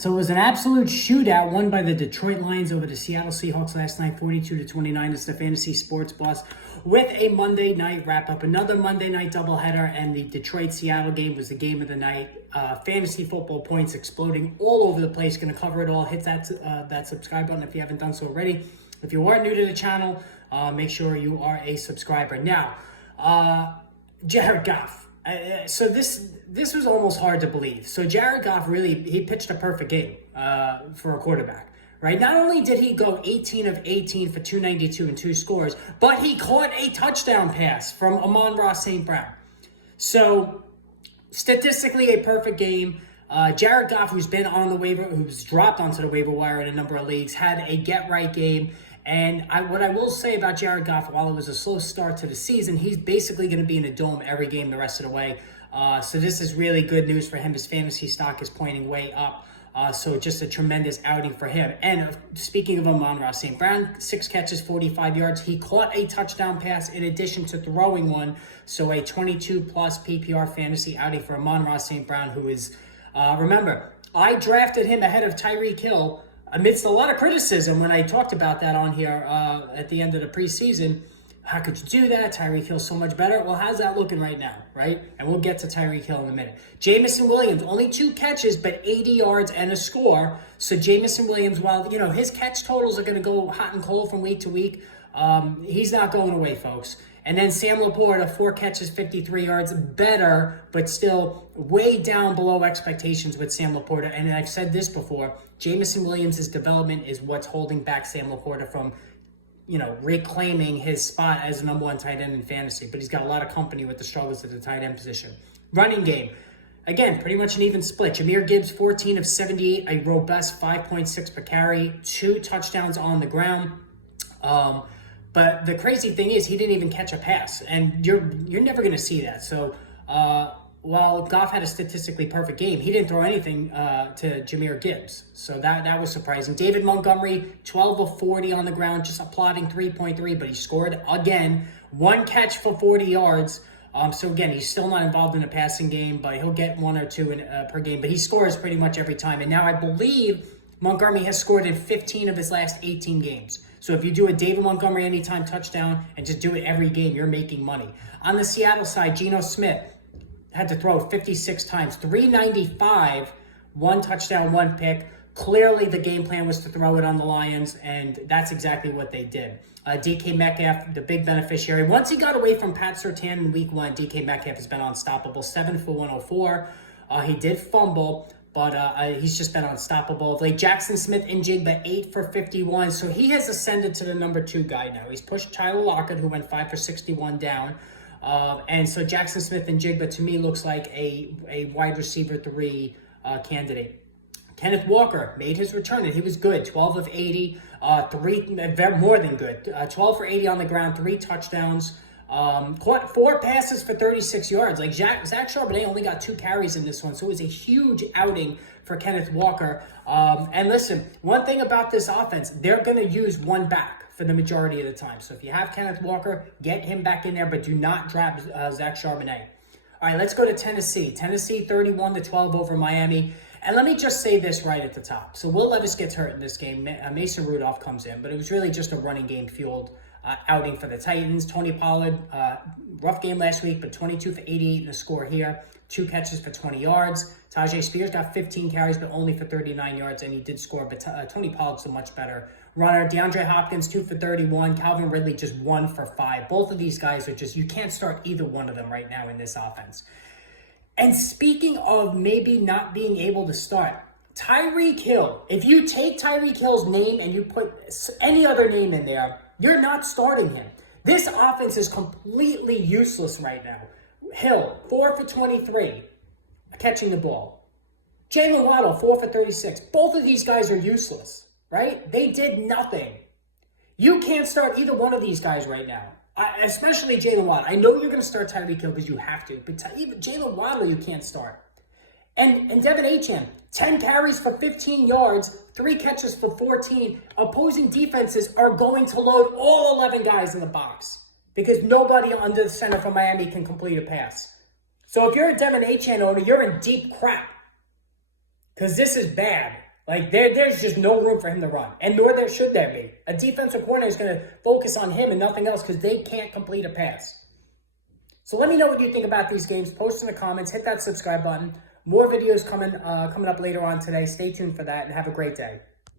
So it was an absolute shootout won by the Detroit Lions over the Seattle Seahawks last night, 42-29. It's the Fantasy Sports Boss with a Monday night wrap-up. Another Monday night doubleheader, and the Detroit-Seattle game was the game of the night. Fantasy football points exploding all over the place. Going to cover it all. Hit that subscribe button if you haven't done so already. If you are new to the channel, make sure you are a subscriber. Now, Jared Goff. So this was almost hard to believe. So Jared Goff he pitched a perfect game for a quarterback, right? Not only did he go 18 of 18 for 292 and 2 scores, but he caught a touchdown pass from Amon-Ra St. Brown. So statistically, a perfect game. Jared Goff, who's dropped onto the waiver wire in a number of leagues, had a get-right game. And what I will say about Jared Goff, while it was a slow start to the season, he's basically going to be in a dome every game the rest of the way. So this is really good news for him. His fantasy stock is pointing way up. So just a tremendous outing for him. And speaking of Amon-Ra St. Brown, 6 catches, 45 yards. He caught a touchdown pass in addition to throwing one. So a 22-plus PPR fantasy outing for Amon-Ra St. Brown, who is, remember, I drafted him ahead of Tyreek Hill amidst a lot of criticism when I talked about that on here at the end of the preseason. How could you do that? Tyreek Hill's so much better. Well, how's that looking right now, right? And we'll get to Tyreek Hill in a minute. Jamison Williams, only 2 catches, but 80 yards and a score. So Jamison Williams, while his catch totals are going to go hot and cold from week to week, he's not going away, folks. And then Sam Laporta, 4 catches, 53 yards, better, but still way down below expectations with Sam Laporta. And I've said this before, Jamison Williams' development is what's holding back Sam Laporta from, reclaiming his spot as the number 1 tight end in fantasy. But he's got a lot of company with the struggles at the tight end position. Running game, again, pretty much an even split. Jahmyr Gibbs, 14 of 78, a robust 5.6 per carry, 2 touchdowns on the ground. But the crazy thing is he didn't even catch a pass, and you're never going to see that. So while Goff had a statistically perfect game, he didn't throw anything to Jahmyr Gibbs. So that was surprising. David Montgomery, 12 of 40 on the ground, just applauding 3.3, but he scored again. 1 catch for 40 yards. So again, he's still not involved in a passing game, but he'll get 1 or 2 per game. But he scores pretty much every time. And now I believe Montgomery has scored in 15 of his last 18 games. So if you do a David Montgomery anytime touchdown and just do it every game, you're making money. On the Seattle side, Geno Smith had to throw 56 times, 395, 1 touchdown, 1 pick. Clearly the game plan was to throw it on the Lions, and that's exactly what they did. DK Metcalf, the big beneficiary. Once he got away from Pat Surtain in week 1, DK Metcalf has been unstoppable, 7 for 104. He did fumble, but he's just been unstoppable of late. Jackson Smith-Njigba, 8 for 51. So he has ascended to the number 2 guy now. He's pushed Tyler Lockett, who went 5 for 61 down. And so Jackson Smith-Njigba, to me, looks like a wide receiver 3 candidate. Kenneth Walker made his return, and he was good. 12 of 80, more than good. 12 for 80 on the ground, 3 touchdowns. Caught 4 passes for 36 yards. Like Zach Charbonnet only got 2 carries in this one, so it was a huge outing for Kenneth Walker. And listen, one thing about this offense, they're going to use 1 back for the majority of the time. So if you have Kenneth Walker, get him back in there, but do not drop Zach Charbonnet. All right, let's go to Tennessee. Tennessee 31-12 over Miami. And let me just say this right at the top. So Will Levis gets hurt in this game. Mason Rudolph comes in, but it was really just a running game fueled outing for the Titans. Tony Pollard, rough game last week, but 22 for 88 and a score here. 2 catches for 20 yards. Tajay Spears got 15 carries, but only for 39 yards, and he did score. But Tony Pollard's a much better runner. DeAndre Hopkins, 2 for 31. Calvin Ridley, just 1 for 5. Both of these guys are you can't start either one of them right now in this offense. And speaking of maybe not being able to start, Tyreek Hill, if you take Tyreek Hill's name and you put any other name in there, you're not starting him. This offense is completely useless right now. Hill, 4 for 23, catching the ball. Jalen Waddle, 4 for 36. Both of these guys are useless, right? They did nothing. You can't start either one of these guys right now, especially Jalen Waddle. I know you're going to start Tyreek Hill because you have to, but even Jalen Waddle you can't start. And Devin Achane, 10 carries for 15 yards, 3 catches for 14. Opposing defenses are going to load all 11 guys in the box because nobody under the center for Miami can complete a pass. So if you're a Devin Achane owner, you're in deep crap because this is bad. Like, there's just no room for him to run. And nor there should there be. A defensive coordinator is going to focus on him and nothing else because they can't complete a pass. So let me know what you think about these games. Post in the comments. Hit that subscribe button. More videos coming up later on today. Stay tuned for that and have a great day.